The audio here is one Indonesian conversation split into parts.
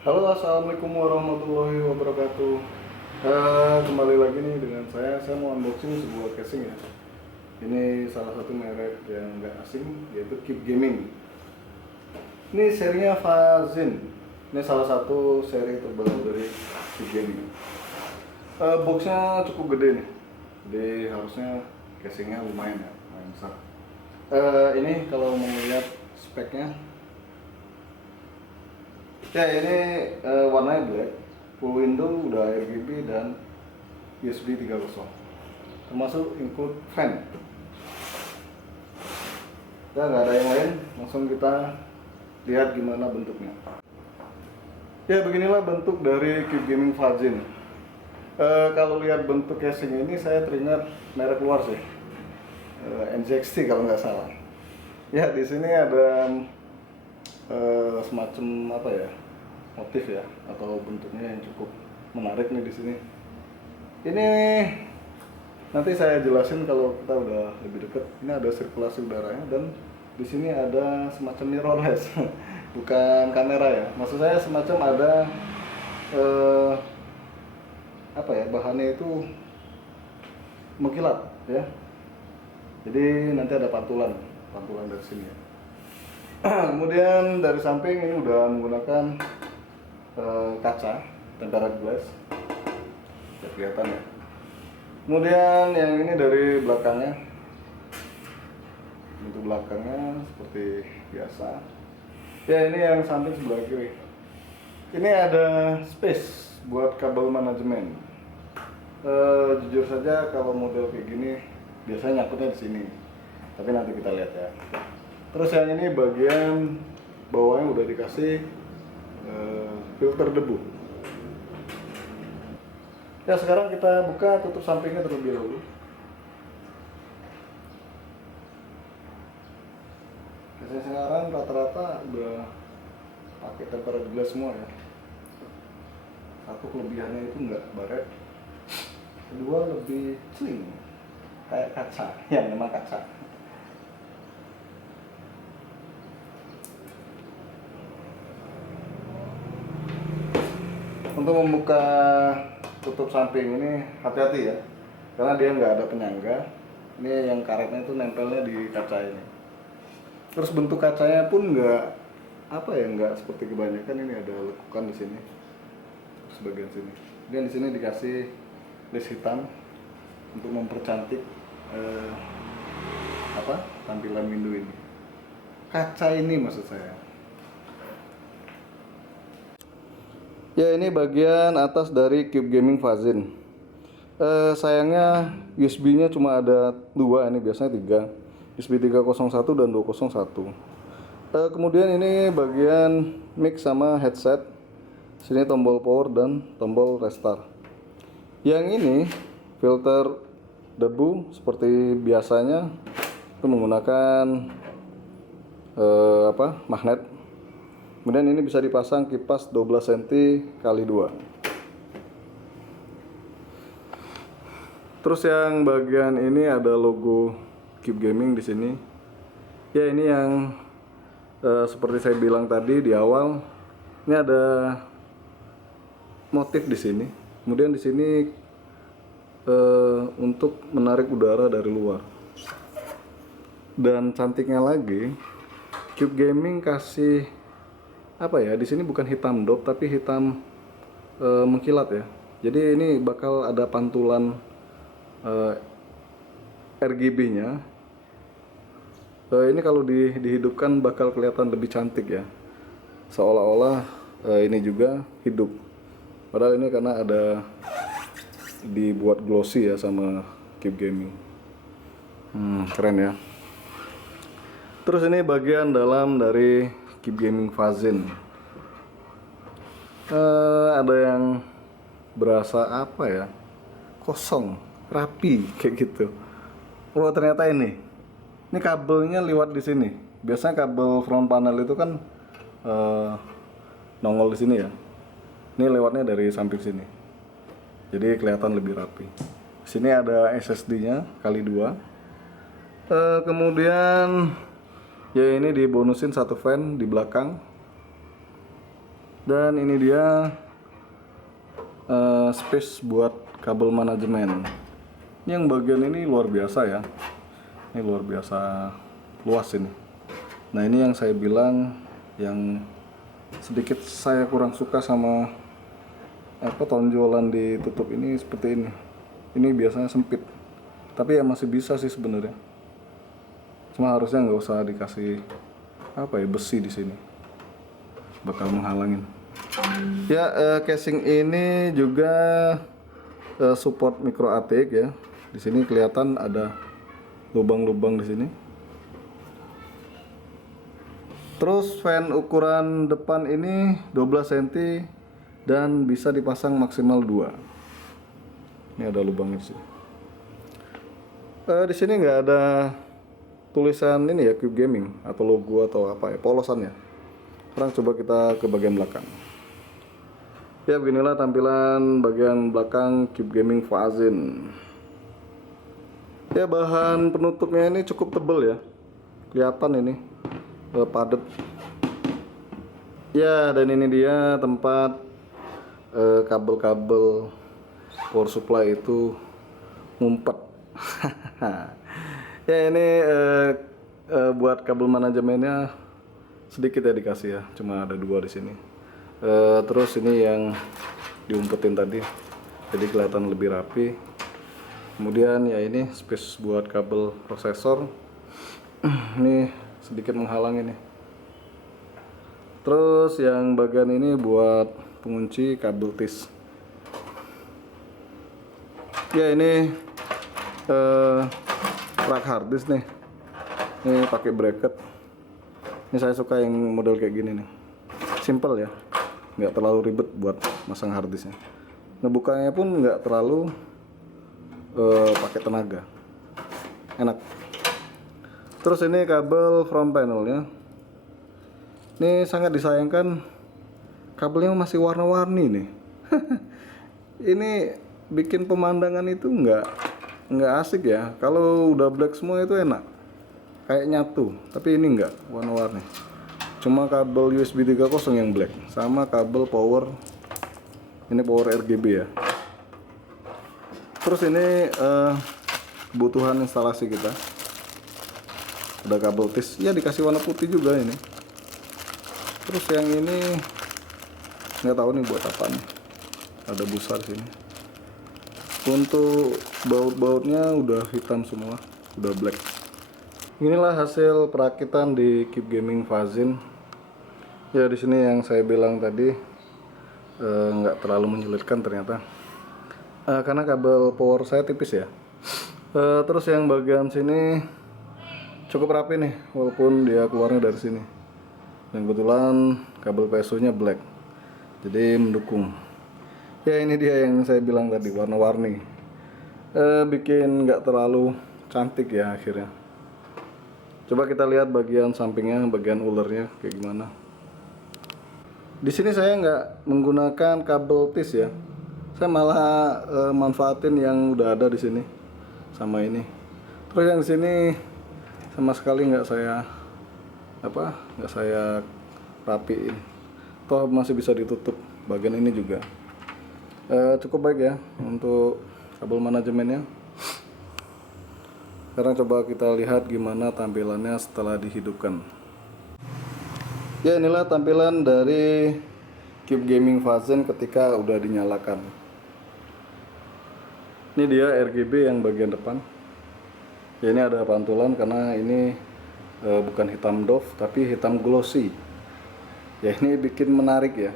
Halo, assalamualaikum warahmatullahi wabarakatuh. Kembali lagi nih dengan saya mau unboxing sebuah casing ya. Ini salah satu merek yang nggak asing, yaitu Keep Gaming. Ini serinya Fazin. Ini salah satu seri terbaru dari Keep Gaming. Boxnya cukup gede nih, jadi harusnya casingnya lumayan ya, lumayan besar. Ini kalau mau lihat speknya, ya ini warnanya black, full window, udah RGB dan USB 3.0, termasuk include fan. Ya nggak ada yang lain, langsung kita lihat gimana bentuknya. Ya beginilah bentuk dari Keep Gaming Fazin. Kalau lihat bentuk casing ini saya teringat merek luar sih, NZXT kalau nggak salah. Ya di sini ada semacam apa ya, motif ya, atau bentuknya yang cukup menarik nih di sini. Ini nanti saya jelasin kalau kita udah lebih dekat. Ini ada sirkulasi udaranya dan di sini ada semacam mirrorless, bukan kamera ya. Maksud saya semacam ada apa ya, bahannya itu mengkilat ya. Jadi nanti ada pantulan dari sini ya. Kemudian dari samping ini udah menggunakan kaca tempered glass, ya kelihatan ya. Kemudian yang ini dari belakangnya, untuk belakangnya seperti biasa. Ya ini yang samping sebelah kiri. Ini ada space buat kabel manajemen. Jujur saja kalau model kayak gini biasanya nyangkutnya di sini, tapi nanti kita lihat ya. Terus yang ini bagian bawahnya udah dikasih filter debu. Ya sekarang kita buka tutup sampingnya terlebih dahulu. Biasanya sekarang rata-rata udah pakai tempered glass semua ya. Satu kelebihannya itu nggak baret, kedua lebih slim, kayak kaca, ya memang kaca. Untuk membuka tutup samping ini hati-hati ya, karena dia nggak ada penyangga. Ini yang karetnya itu nempelnya di kaca ini. Terus bentuk kacanya pun nggak apa ya, nggak seperti kebanyakan. Ini ada lekukan di sini, terus bagian sini. Dan di sini dikasih list hitam untuk mempercantik tampilan window ini. Kaca ini maksud saya. Ya ini bagian atas dari Keep Gaming Fazin. Sayangnya USB-nya cuma ada 2, ini biasanya 3. USB 301 dan 201. Kemudian ini bagian mic sama headset. Sini tombol power dan tombol restart. Yang ini filter debu seperti biasanya, itu menggunakan magnet. Kemudian ini bisa dipasang kipas 12 cm kali 2. Terus yang bagian ini ada logo Keep Gaming di sini. Ya ini yang seperti saya bilang tadi di awal, ini ada motif di sini. Kemudian di sini untuk menarik udara dari luar. Dan cantiknya lagi, Keep Gaming kasih apa ya, di sini bukan hitam dop tapi hitam mengkilat ya. Jadi ini bakal ada pantulan RGB-nya. Ini kalau dihidupkan bakal kelihatan lebih cantik ya, seolah-olah ini juga hidup. Padahal ini karena ada dibuat glossy ya sama Keep Gaming. Keren ya. Terus ini bagian dalam dari Keep Gaming Fazin. Ada yang berasa apa ya, kosong, rapi kayak gitu. Oh ternyata ini kabelnya liwat di sini. Biasanya kabel front panel itu kan nongol di sini ya. Ini lewatnya dari samping sini, jadi kelihatan lebih rapi. Sini ada SSD-nya kali 2. Kemudian ya ini dibonusin satu fan di belakang. Dan ini dia space buat kabel manajemen. Yang bagian ini luar biasa ya. Ini luar biasa luas ini. Nah, ini yang saya bilang yang sedikit saya kurang suka sama tonjolan ditutup ini seperti ini. Ini biasanya sempit. Tapi ya masih bisa sih sebenarnya. Cuma harusnya nggak usah dikasih besi di sini. Bakal menghalangin. Ya, casing ini juga support micro ATX ya. Di sini kelihatan ada lubang-lubang di sini. Terus fan ukuran depan ini 12 cm dan bisa dipasang maksimal 2. Ini ada lubangnya sih. Di sini nggak ada tulisan ini ya, Cube Gaming atau logo atau polosannya. Sekarang coba kita ke bagian belakang. Ya, beginilah tampilan bagian belakang Cube Gaming Vazen. Ya, bahan penutupnya ini cukup tebal ya, kelihatan ini padat. Ya, dan ini dia tempat kabel-kabel power supply itu ngumpet. Ya, ini buat kabel manajemennya sedikit ya dikasih ya, cuma ada 2 di sini. Terus ini yang diumpetin tadi, jadi kelihatan lebih rapi. Kemudian ya ini space buat kabel prosesor. Ini sedikit menghalang ini. Terus yang bagian ini buat pengunci kabel TIS. Ya, ini rak harddisk nih. Ini pakai bracket. Ini saya suka yang model kayak gini nih. Simple ya, nggak terlalu ribet buat masang harddisknya. Ngebukanya pun nggak terlalu pakai tenaga, enak. Terus ini kabel front panelnya. Ini sangat disayangkan kabelnya masih warna-warni nih. Ini bikin pemandangan itu nggak asik ya. Kalau udah black semua itu enak, kayak nyatu. Tapi ini nggak warna-warni. Cuma kabel USB 3.0 yang black, sama kabel power. Ini power RGB ya. Terus ini kebutuhan instalasi kita. Ada kabel TIS, ya dikasih warna putih juga ini. Terus yang ini nggak tahu nih buat apa nih. Ada busa di sini. Untuk baut-bautnya udah hitam semua, udah black. Inilah hasil perakitan di Cube Gaming Vazen. Ya, di sini yang saya bilang tadi nggak terlalu menyulitkan ternyata. Karena kabel power saya tipis ya. Terus yang bagian sini cukup rapi nih, walaupun dia keluarnya dari sini. Dan kebetulan kabel PSU nya black, jadi mendukung. Ya, ini dia yang saya bilang tadi, warna-warni. Bikin nggak terlalu cantik ya akhirnya. Coba kita lihat bagian sampingnya, bagian ulernya kayak gimana. Di sini saya nggak menggunakan kabel TIS ya. Saya malah manfaatin yang udah ada di sini sama ini. Terus yang di sini sama sekali nggak saya rapiin. Toh masih bisa ditutup bagian ini juga. Cukup baik ya untuk kabel manajemennya. Sekarang coba kita lihat gimana tampilannya setelah dihidupkan. Ya, inilah tampilan dari Cube Gaming Vazen ketika udah dinyalakan. Ini dia RGB yang bagian depan. Ya, ini ada pantulan karena ini bukan hitam doff tapi hitam glossy. Ya, ini bikin menarik ya.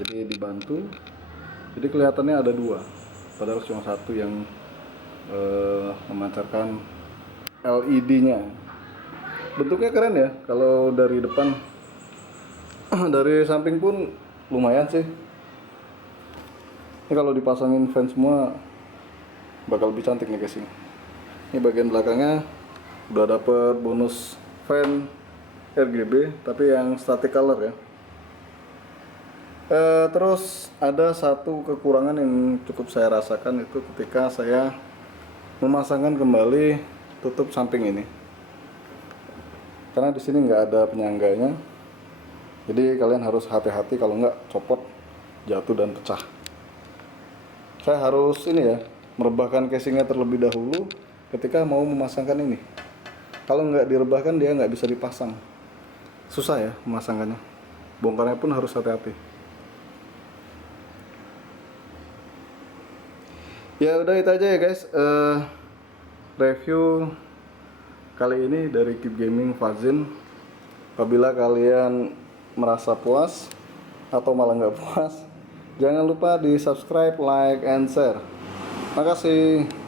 Jadi dibantu. Jadi kelihatannya ada 2. Padahal cuma 1 yang memancarkan LED-nya. Bentuknya keren ya kalau dari depan. Dari samping pun lumayan sih. Ini kalau dipasangin fan semua bakal lebih cantik nih guys. Ini bagian belakangnya udah dapet bonus fan RGB tapi yang static color ya. Terus ada satu kekurangan yang cukup saya rasakan itu ketika saya memasangkan kembali tutup samping ini. Karena di sini nggak ada penyangganya. Jadi kalian harus hati-hati, kalau nggak copot, jatuh dan pecah. Saya harus ini ya, merebahkan casingnya terlebih dahulu ketika mau memasangkan ini. Kalau nggak direbahkan dia nggak bisa dipasang. Susah ya memasangkannya. Bongkarnya pun harus hati-hati. Ya udah itu aja ya guys. Review kali ini dari Keep Gaming Fazin. Apabila kalian merasa puas atau malah nggak puas, jangan lupa di subscribe, like, and share. Makasih.